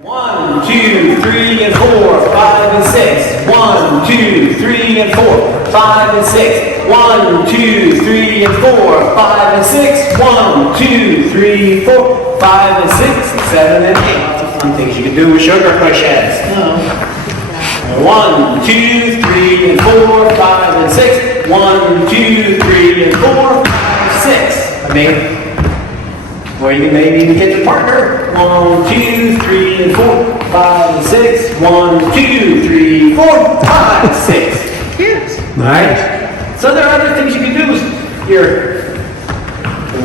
1, 2, 3, and 4, 5, and 6. 1, 2, 3, and 4, 5, and 6. 1, 2, 3, and 4, 5, and 6. 1, 2, 3, 4, 5, and 6, 7, and 8. Lots of fun things you can do with sugar pushes. 1, 2, 3, and 4, 5, and 6. 1, 2, 3, and 4, 5, 6. I mean, or you may even get your partner. 1, 2, 3, and 4, 5, and 6. 1, 2, 3, 4, 5, 6. Cute. Nice. So there are other things you can do here.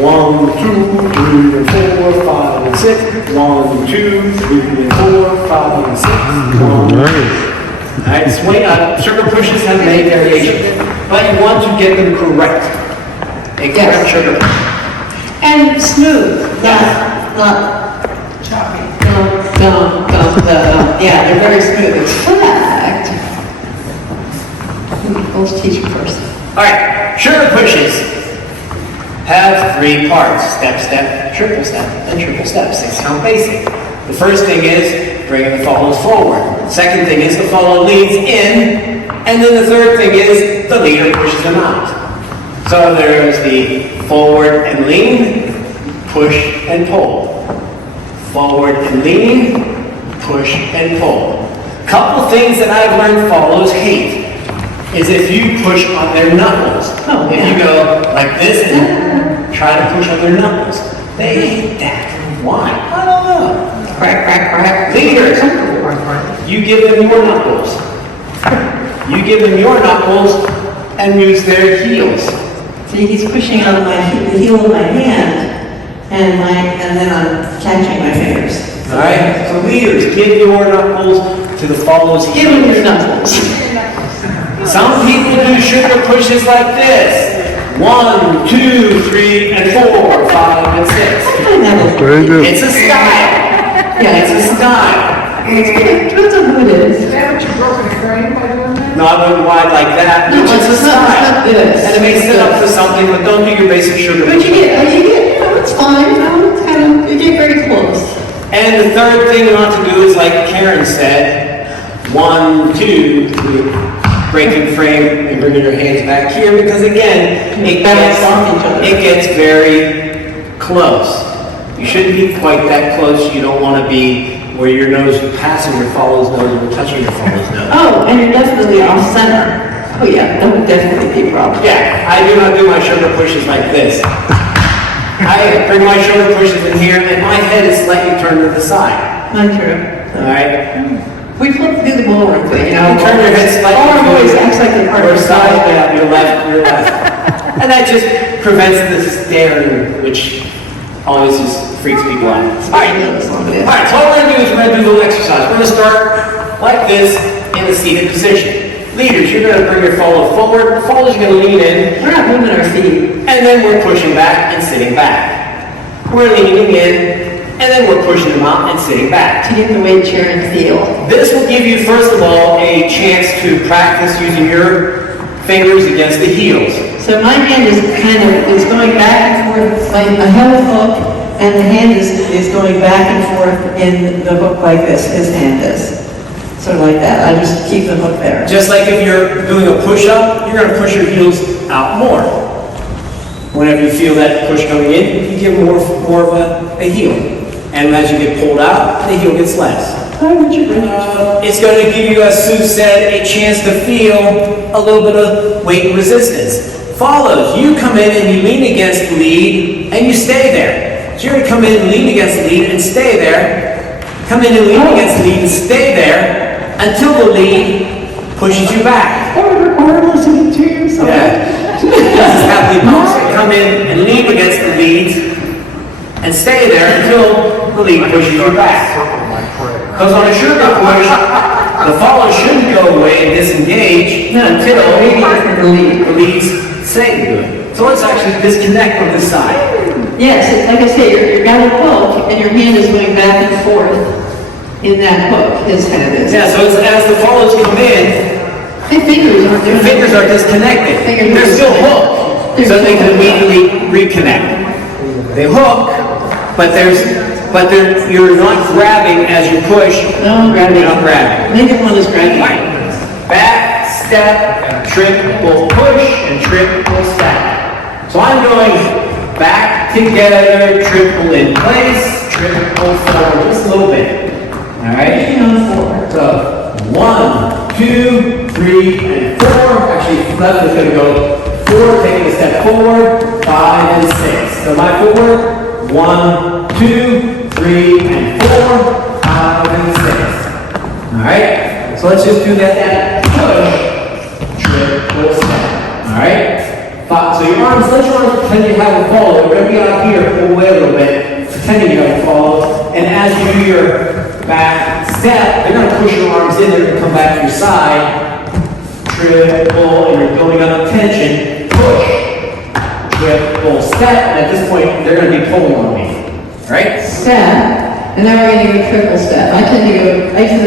1, 2, 3, and 4, 5, and 6. 1, 2, 3, and 4, 5, and 6. Nice. Nice. Sugar pushes have many variations, but you want to get them correct. A correct sugar. And smooth, not choppy. Yeah, they're very smooth. In fact, let's teach you first. All right, sugar pushes have 3 parts: step, step, triple step, and triple step. 6-count basic. The first thing is bringing the follows forward. The second thing is the follow leads in, and then the third thing is the leader pushes them out. So there's the forward and lean, push and pull. Forward and lean, push and pull. Couple things that I've learned follows hate is if you push on their knuckles. Oh, if you go like this and try to push on their knuckles, they hate that. Why? I don't know. Crack, crack, crack. Leaders, you give them your knuckles. You give them your knuckles and use their heels. See, he's pushing on the heel of my hand, and then I'm catching my fingers. All right. So leaders, give your knuckles to the follows. Give him your knuckles. Some people do sugar pushes like this. 1, 2, 3, and 4, 5, and 6. Very good. It's a style. Yeah, it's a style. It depends on who it is. Is that what you broke in the frame by doing that? Not really wide like that. No, It's a it's not style. this. And it may sit up for something, but don't do your basic sugar But push. it's fine, you get very close. And the third thing not to do is like Karen said, 1, 2, 3, breaking frame and bringing your hands back here because again, it gets very close. You shouldn't be quite that close. You don't want to be where your nose is passing your follow's nose or touching your follow's nose. Oh, and you're definitely off center. Oh yeah, that would definitely be a problem. Yeah, I do not do my shoulder pushes like this. I bring my shoulder pushes in here and my head is slightly turned to the side. Not true. Alright? We flip through the ballroom thing, you know. Turn your head slightly Ballroom always acts like they're part of your the side, side. yeah, your left. And that just prevents the staring, which always just freaks people out. Alright, so what we're going to do is we're going to do a little exercise. We're going to start like this in the seated position. Leaders, you're going to bring your follow forward. The followers are going to lean in. We're not moving our feet. And then we're pushing back and sitting back. We're leaning in, and then we're pushing them out and sitting back. To get the weight chair and feel. This will give you, first of all, a chance to practice using your fingers against the heels. So my hand is going back and forth, like I have a hook, and the hand is going back and forth in the hook like this, his hand is. Sort of like that. I just keep the hook there. Just like if you're doing a push-up, you're going to push your heels out more. Whenever you feel that push coming in, you give more of a heel. And as you get pulled out, the heel gets less. It's going to give you, as Sue said, a chance to feel a little bit of weight resistance. Follows, you come in and you lean against the lead and you stay there. So you're going to come in and lean against the lead and stay there. Come in and lean against the lead and stay there until the lead pushes you back. Or listening to yourself. Yeah. This is how we box. Come in and lean against the leads and stay there until the lead pushes you back. Because on a sugar push, the follow shouldn't go away and disengage until the leads stay good. So let's actually disconnect from this side. Yes, like I say, you've got a hook and your hand is going back and forth in that hook, his hand is. Yeah, so as the follows come in, My fingers aren't your doing fingers are disconnected. They're still hooked, so they can immediately reconnect. They hook, but there's but you're not grabbing as you push. No, I'm grabbing. You're not grabbing. Neither one is grabbing. Right. Back, step, triple push, and triple step. So I'm going back together, triple in place, triple forward, just a little bit. All right? So 1, 2, 3, and 4. Actually, left is going to go 4, taking a step forward, 5, and 6. So my forward, 1, 2, 3, and 4, 5, and 6. All right? So let's just do that push, triple step. All right? So your arms, let your arms pretend you have a follow. We're going to be out here, pull away a little bit, pretending you have a follow. And as you do your back step, you're going to push your arms in, they're going to come back to your side. Triple, and you're building up tension. Push, triple step. And at this point, they're going to be pulling on me. All right? Step. And now we're going to do a triple step. I tend to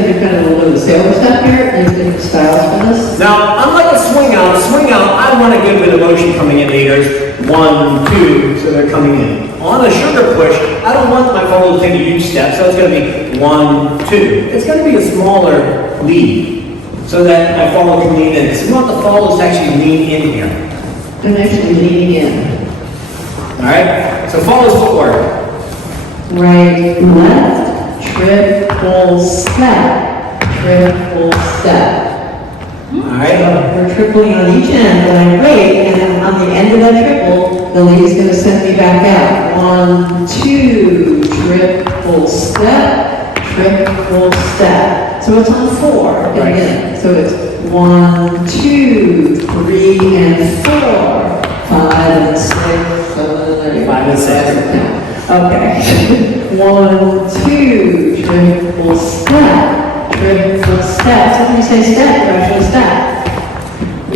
do kind of a little sailor step here. There's different styles for this. Now, unlike a swing out, I want a good bit of motion coming in leaders. 1, 2, so they're coming in. On a sugar push, I don't want my follow to take a huge step, so it's going to be 1, 2. It's going to be a smaller lead, so that my follow can lean in. So we want the follows to actually lean in here. And actually leaning in. All right? So follows footwork. Right, left, triple step, triple step. All right? So we're tripling on each end, and I wait, and then on the end of that triple, the lady's going to send me back out. 1, 2, triple step, triple step. So it's on 4 Right. again. So it's 1, 2, 3, and 4, 5, and 6, 7, 8, 5 and 6. Okay. 1, 2, triple step, triple step. So when you say step, you actually step.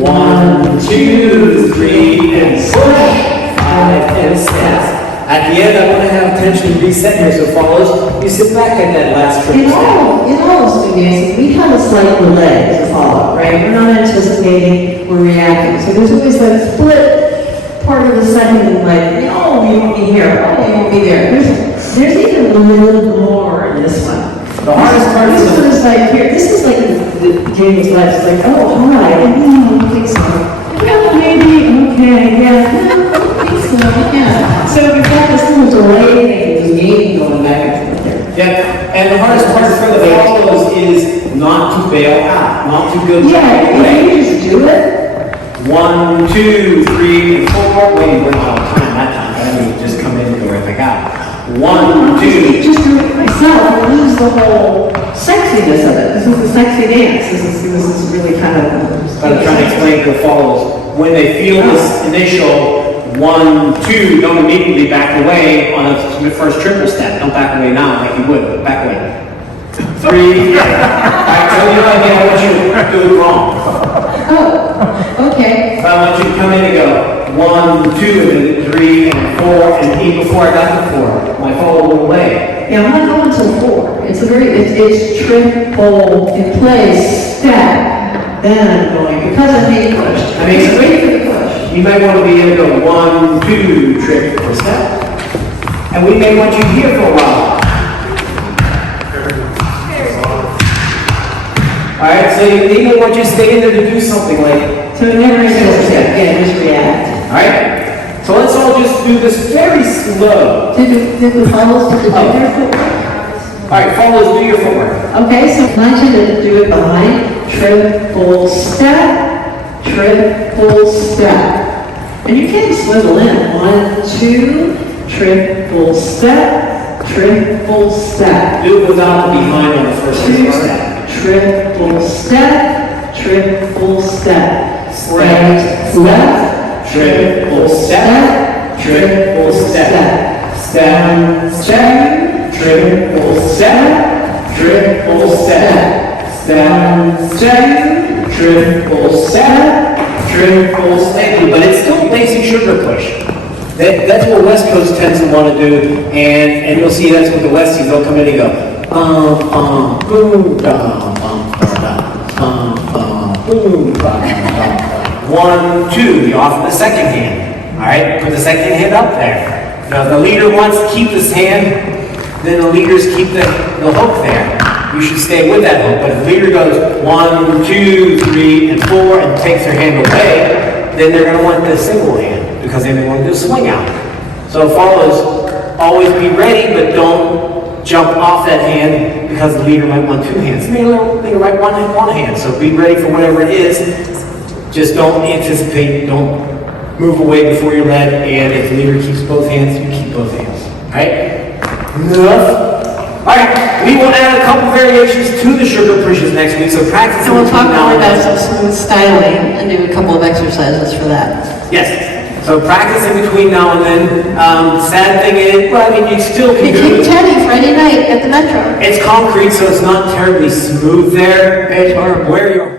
1, 2, 3, and push. 5 and steps. At the end, I want to have tension reset here, so follows. You sit back at that last triple step. In all studios, we have a slight delay as a follow, right? We're not anticipating, we're reacting. So there's always that split part of the second, like, oh, you won't be here, oh, you won't be there. There's even a little more in this one. The hardest part This is one is like, here, this is like the game of life. It's like, oh, hi, I don't think so. Yeah, maybe, okay, yeah, no, I don't think so, yeah. So we've got this little delay thing, this game going back and forth there. Yeah, and the hardest part for the follows is not to bail out, not to go Yeah, back if away. you just do it, 1, 2, 3, and 4. Wait, we're not on time that time. I mean, just come in and go right back out. 1, 2. just do it myself, you lose the whole sexiness of it. This is the sexy dance. This is really kind of. I'm trying to explain to the followers. When they feel this initial 1, 2, don't immediately back away on the first triple step. Don't back away now like you would, but back away. 3, yeah. Alright, so you know again, I want you to do it wrong. Oh, okay. So I want you to come in and go 1, 2, and then 3, and 4, and even before I got to 4, my follow went away. Yeah, I'm not going till 4. It's triple in place, step, then I'm going, because I'm being pushed. I mean, Just wait for the push. You might want to be able to go 1, 2, triple step. And we may want you here for a while. Alright, so they may want you to stay in there to do something like. So it never exists, yeah, just react. Alright? So let's all just do this very slow. Did the follows to the their footwork? Alright, follows, do your footwork. Okay, so I tend to do it behind, triple step, triple step. And you can swivel in. 1, 2, triple step, triple step. Do it without the behind on the first step. Triple step, triple step. Right. Left, Triple step, triple step. Step, step, triple step, triple step. Step, step, triple step, triple step. But it's still basic sugar push. That's what West Coast tends to want to do, and you'll see that's what the Westies, they'll come in and go, boom, boom, 1, 2, you off the second hand. All right, put the second hand up there. Now, if the leader wants to keep this hand then the leaders keep the hook there. You should stay with that hook. But if the leader goes 1, 2, 3, and 4 and takes their hand away, then they're going to want the single hand because they may want to do a swing out. So followers, always be ready, but don't jump off that hand because the leader might want 2 hands. The leader might want 1 hand. So be ready for whatever it is. Just don't anticipate, don't move away before you're led, and if the leader keeps both hands, you keep both hands. Right? Enough? Alright, we will add a couple variations to the sugar pushes next week, so practice. So we'll talk more about some smooth styling and do a couple of exercises for that. Yes. So practice in between now and then. Sad thing is, well, I mean, you still can do it. Teddy Friday night at the Metro. It's concrete, so it's not terribly smooth there. It's horrible. Where you're